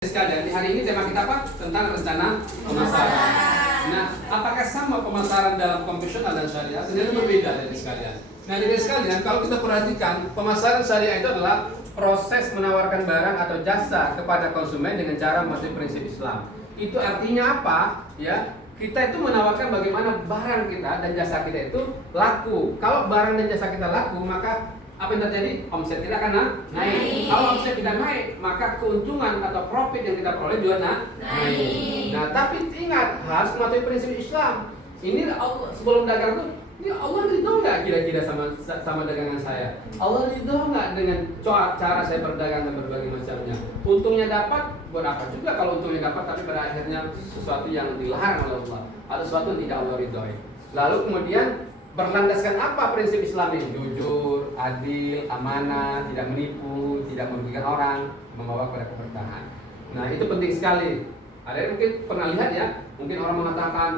Sekalian, di hari ini tema kita apa? Tentang rencana pemasaran. Nah, apakah sama pemasaran dalam konvensional dan syariah? Ternyata berbeda dari sekalian. Nah, dari sekalian, kalau kita perhatikan, pemasaran syariah itu adalah proses menawarkan barang atau jasa kepada konsumen dengan cara mematuhi prinsip Islam. Itu artinya apa? Ya, kita itu menawarkan bagaimana barang kita dan jasa kita itu laku. Kalau barang dan jasa kita laku, maka apa yang terjadi? Omset kita akan naik. Kalau omset tidak naik, maka keuntungan atau profit yang kita peroleh juga naik. Nah, tapi ingat, harus mematuhi prinsip Islam. Ini Allah, sebelum dagang itu, ini Allah ridho nggak kira-kira sama dagangan saya? Allah ridho nggak dengan cara saya berdagang dan berbagai macamnya? Untungnya dapat, buat apa juga kalau untungnya dapat, tapi pada akhirnya sesuatu yang dilarang oleh Allah atau sesuatu yang tidak Allah ridhoi. Lalu kemudian berlandaskan apa prinsip Islam ini? Jujur, adil, amanah, tidak menipu, tidak merugikan orang, membawa kepada keberkahan. Nah, itu penting sekali. Ada yang mungkin pernah lihat ya, mungkin orang mengatakan,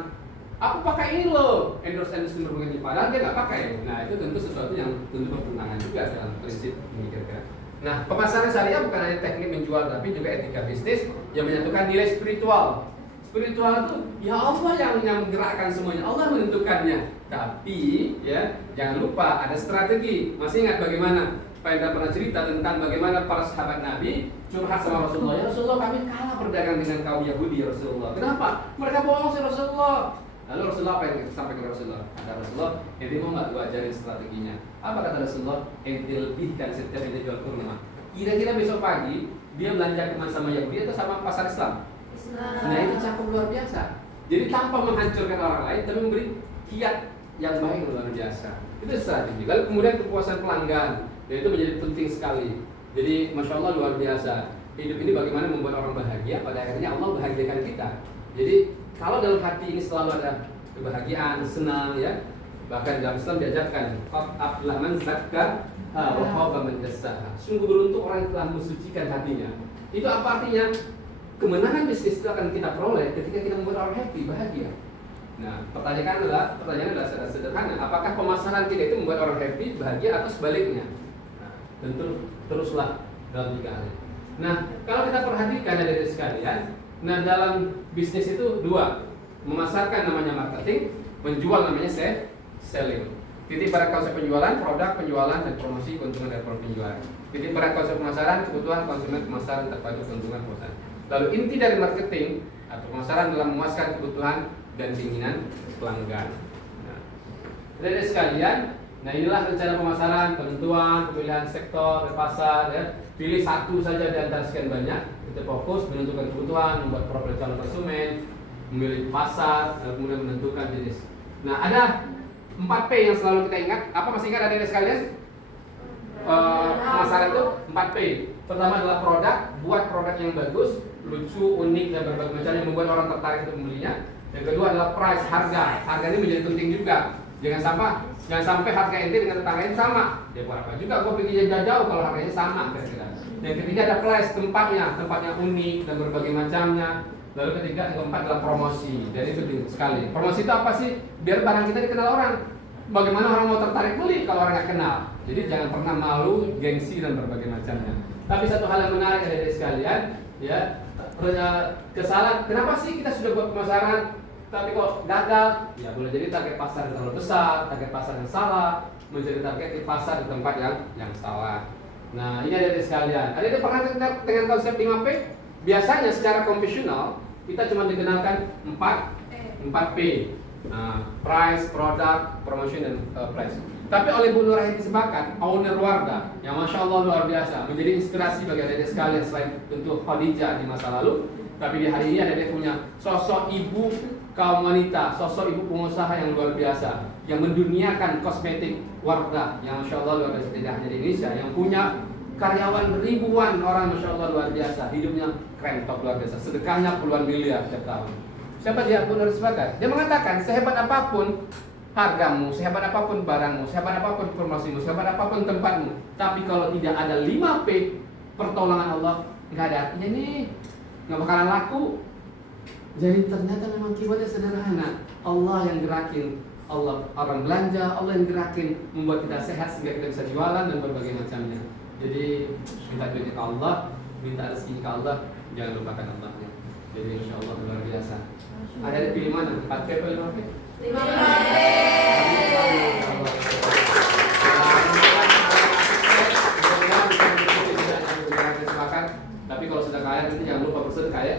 aku pakai ini loh, endorse begini, padahal dia nggak pakai. Nah, itu tentu sesuatu yang tentu bertentangan juga dalam prinsip ini kira-kira. Nah, pemasaran syariah bukan hanya teknik menjual, tapi juga etika bisnis yang menyatukan nilai spiritual. Spiritual itu ya Allah yang menggerakkan semuanya, Allah menentukannya. Tapi ya jangan lupa ada strategi. Masih ingat bagaimana Pak Endra pernah cerita tentang bagaimana para sahabat Nabi curhat sama Rasulullah. Ya Rasulullah, kami kalah berdagang dengan kaum Yahudi ya Rasulullah. Kenapa? Mereka bohong sih Rasulullah. Lalu Rasulullah apa yang sampaikan ke Rasulullah? Kata Rasulullah, ente mau nggak gua ajarin strateginya? Apa kata Rasulullah? Ente lebihkan setiap ente jual kurma. Kira-kira besok pagi dia belanja kemana sama Yahudi atau sama pasar Islam? Nah, itu cakap luar biasa. Jadi tanpa menghancurkan orang lain, tapi memberi kiat yang baik luar biasa. Itu strategi. Lalu kemudian kepuasan pelanggan, dan itu menjadi penting sekali. Jadi masya Allah luar biasa. Hidup ini bagaimana membuat orang bahagia. Pada akhirnya Allah bahagiakan kita. Jadi kalau dalam hati ini selalu ada kebahagiaan, senang ya. Bahkan dalam Islam diajarkan, qad aflaha man zakka wa khaba man dassaha. Sungguh beruntung orang yang telah mensucikan hatinya. Itu apa artinya? Kemenangan bisnis itu akan kita peroleh ketika kita membuat orang happy, bahagia. Nah, pertanyaannya adalah sederhana. Apakah pemasaran kita itu membuat orang happy, bahagia, atau sebaliknya? Nah, tentu teruslah dalam 3 hal. Nah, kalau kita perhatikan dari sekalian, nah dalam bisnis itu 2, memasarkan namanya marketing, menjual namanya selling. Titik pada konsep penjualan, produk penjualan dan promosi keuntungan dari produk penjualan. Titik pada konsep pemasaran, kebutuhan konsumen pemasaran terpadu keuntungan perusahaan. Lalu inti dari marketing atau pemasaran adalah memuaskan kebutuhan dan keinginan pelanggan. Nah, dari sekalian, nah inilah rencana pemasaran, penentuan, pemilihan sektor, pasar, ya. Pilih satu saja di antara sekian banyak. Kita fokus menentukan kebutuhan, membuat profil calon konsumen, memilih pasar, lalu kemudian menentukan jenis. Nah, ada 4P yang selalu kita ingat. Apa masih ingat ada dari sekalian? Pemasaran itu 4P. Pertama adalah produk, buat produk yang bagus, lucu, unik dan berbagai macam yang membuat orang tertarik untuk membelinya. Yang kedua adalah price, harga. Harga ini menjadi penting juga. Jangan sampai harga ente dengan tetangga yang sama. Ya buat apa juga gua pergi jauh kalau harganya sama kira-kira. Yang ketiga ada price, tempatnya unik dan berbagai macamnya. Lalu ketiga, yang keempat adalah promosi. Jadi itu penting sekali. Promosi itu apa sih? Biar barang kita dikenal orang. Bagaimana orang mau tertarik beli kalau orang nggak kenal? Jadi jangan pernah malu, gengsi dan berbagai macamnya. Tapi satu hal yang menarik dari sekalian, ya, kesalahan. Kenapa sih kita sudah buat pemasaran, tapi kok gagal? Ya boleh jadi target pasar yang terlalu besar, target pasar yang salah, menjadi target di pasar di tempat yang salah. Nah, ini ada dari sekalian. Ada yang pernah dengan konsep 5P? Biasanya secara konvensional kita cuma dikenalkan 4P. Nah, price, product, promotion dan price. Tapi oleh Bu Nur Rahiti Sepakat, owner Wardah, yang masya Allah luar biasa, menjadi inspirasi bagi adik-adik sekalian selain tentu Khadijah di masa lalu, tapi di hari ini adik-adik punya sosok ibu kaum wanita, sosok ibu pengusaha yang luar biasa, yang menduniakan kosmetik Wardah, yang masya Allah luar biasa, tidak hanya di Indonesia, yang punya karyawan ribuan orang, masya Allah luar biasa, hidupnya keren, top luar biasa, sedekahnya puluhan miliar setiap tahun. Siapa dia? Bu Nur Sepakat. Dia mengatakan sehebat apapun hargamu, sehebat apapun barangmu, sehebat apapun promosimu, sehebat apapun tempatmu, tapi kalau tidak ada 5P pertolongan Allah, nggak ada artinya nih, nggak bakalan laku. Jadi ternyata memang kibatnya sederhana. Allah yang gerakin, Allah orang belanja, Allah yang gerakin membuat kita sehat sehingga kita bisa jualan dan berbagai macamnya. Jadi minta duit ke Allah, minta rezeki ke Allah, jangan lupakan Allahnya. Jadi insya Allah luar biasa. Ada pilih mana? 4P atau 5P? 5P. Tapi kalau sudah kaya nanti jangan lupa bersedekah ya.